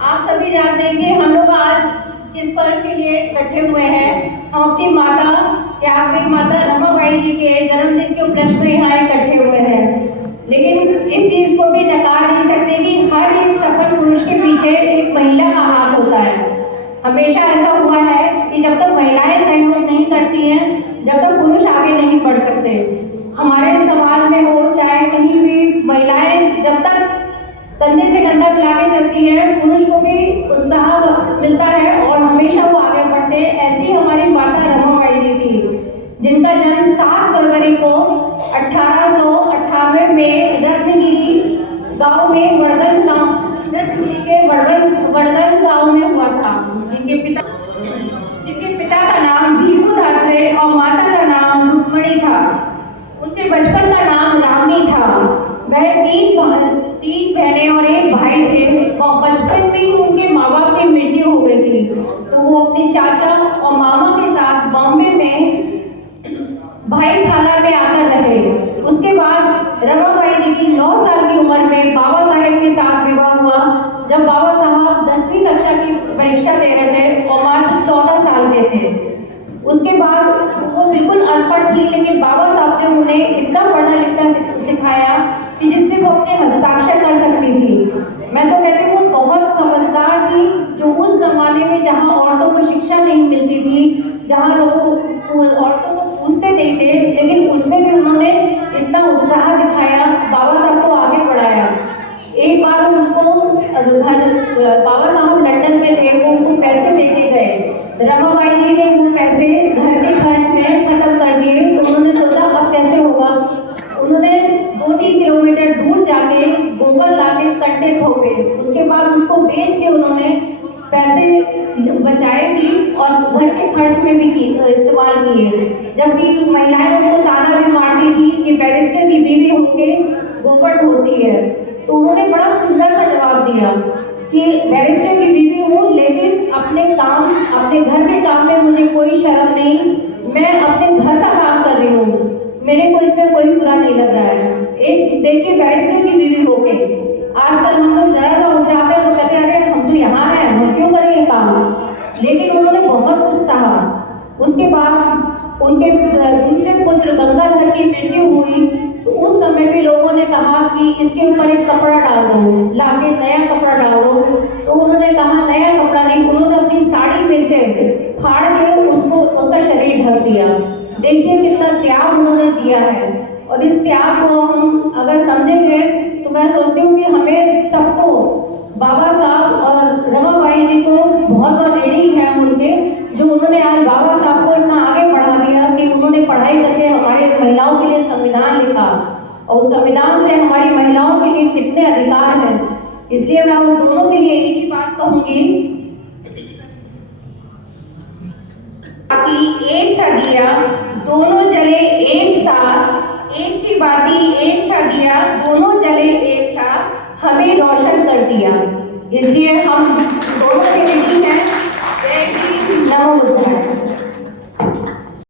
आप सभी जानते हैं कि हम लोग आज इस पर्व के लिए इकट्ठे हुए हैं। हम अपनी माता त्यागवी माता रमाबाई जी के जन्मदिन के उपलक्ष्य में यहाँ इकट्ठे हुए हैं। लेकिन इस चीज को भी नकार नहीं सकते कि हर एक सफल पुरुष के पीछे एक महिला का हाथ होता है। हमेशा ऐसा हुआ है कि जब तक महिलाएं सहयोग नहीं करती हैं, जब तक पुरुष आगे नहीं बढ़ सकते। हमारे समाज में हो चाहे कहीं भी, महिलाएं जब तक कंधे से कंधा मिला के चलती है, पुरुष को भी उत्साह मिलता है और हमेशा वो आगे बढ़ते हैं। ऐसी हमारी माता रमाबाई जी थी, जिनका जन्म 7 फरवरी को 1898 में रत्नगिरी गांव में रत्नगिरी के वड़गन गांव में हुआ था। जिनके पिता का नाम भीखू धात्रे और माता का नाम रुक्मणी था। उनके बचपन का नाम रामी था। वह तीन बहनें और एक भाई थे और बचपन में ही उनके माँ बाप की मृत्यु हो गई थी, तो वो अपने चाचा और मामा के साथ बॉम्बे में भाई खाना में आकर रहे। उसके बाद रमाबाई जी की 9 साल की उम्र में बाबा साहेब के साथ विवाह हुआ। जब बाबा साहब 10वीं कक्षा की परीक्षा दे रहे थे और मात्र 14 साल के थे। उसके बाद वो बिल्कुल अनपढ़ थी, लेकिन बाबा साहब ने उन्हें इतना पढ़ना लिखना सिखाया कि जिससे वो अपने हस्ताक्षर कर सकती थी। मैं तो कहती हूँ वो बहुत समझदार थी, जो उस जमाने में जहाँ औरतों को शिक्षा नहीं मिलती थी, जहाँ लोग औरतों को पूछते नहीं थे, लेकिन उसमें भी उन्होंने इतना उत्साह दिखाया, बाबा साहब को आगे बढ़ाया। एक बार उनको बाबा साहब लंदन में थे, वो उनको पैसे देके गए। रमाबाई जी ने वो पैसे घर के खर्च में खत्म कर दिए, तो उन्होंने सोचा अब कैसे होगा। उन्होंने 2-3 किलोमीटर दूर जाके गोबर लाके कट्टे थोपे। उसके बाद उसको बेच के उन्होंने पैसे बचाए भी और घर के खर्च में भी इस्तेमाल किए। जबकि महिलाएं उनको ताना भी मारती थी कि बैरिस्टर की बीवी होकर गोबर ढोती है, तो उन्होंने बड़ा सुंदर सा जवाब दिया कि बैरिस्टर की बीवी हूँ, लेकिन अपने घर के काम में मुझे कोई शर्म नहीं। मैं अपने घर का काम कर रही हूँ, मेरे को इसमें कोई बुरा नहीं लग रहा है। एक देखिए बैरिस्टर की बीवी होके आजकल हम लोग जरा सा उठ जाते हैं तो कहते हैं अरे हम तो यहाँ हैं, हम क्यों करेंगे काम। लेकिन उन्होंने बहुत कुछ सहा। उसके बाद उनके दूसरे पुत्र गंगाधर की मृत्यु हुई, तो उस समय भी लोगों ने कहा कि इसके ऊपर एक कपड़ा डाल दो, लाके नया कपड़ा डाल दो। तो उन्होंने कहा नया कपड़ा नहीं, उन्होंने अपनी साड़ी में से फाड़ के उसका शरीर ढक दिया। देखिए कितना त्याग उन्होंने दिया है। और इस त्याग को हम अगर समझेंगे तो मैं सोचती हूँ कि हमें सबको बाबा साहब और रमाबाई जी को बहुत बहुत ऋणी है उनके, जो उन्होंने आज बाबा साहब को इतना आगे बढ़ा दिया कि उन्होंने पढ़ाई करके हमारे महिलाओं के लिए संविधान लिखा, और उस संविधान से हमारी महिलाओं के लिए कितने अधिकार हैं। इसलिए मैं उन दोनों के लिए एक ही बात कहूंगी कि एक था दिया दोनों जले एक साथ, एक थी बाती एक था दिया दोनों जले एक साथ, हमें रोशन कर दिया। इसलिए हम दोनों के लिए हैं। जय हिंद, नमो बुद्धाय।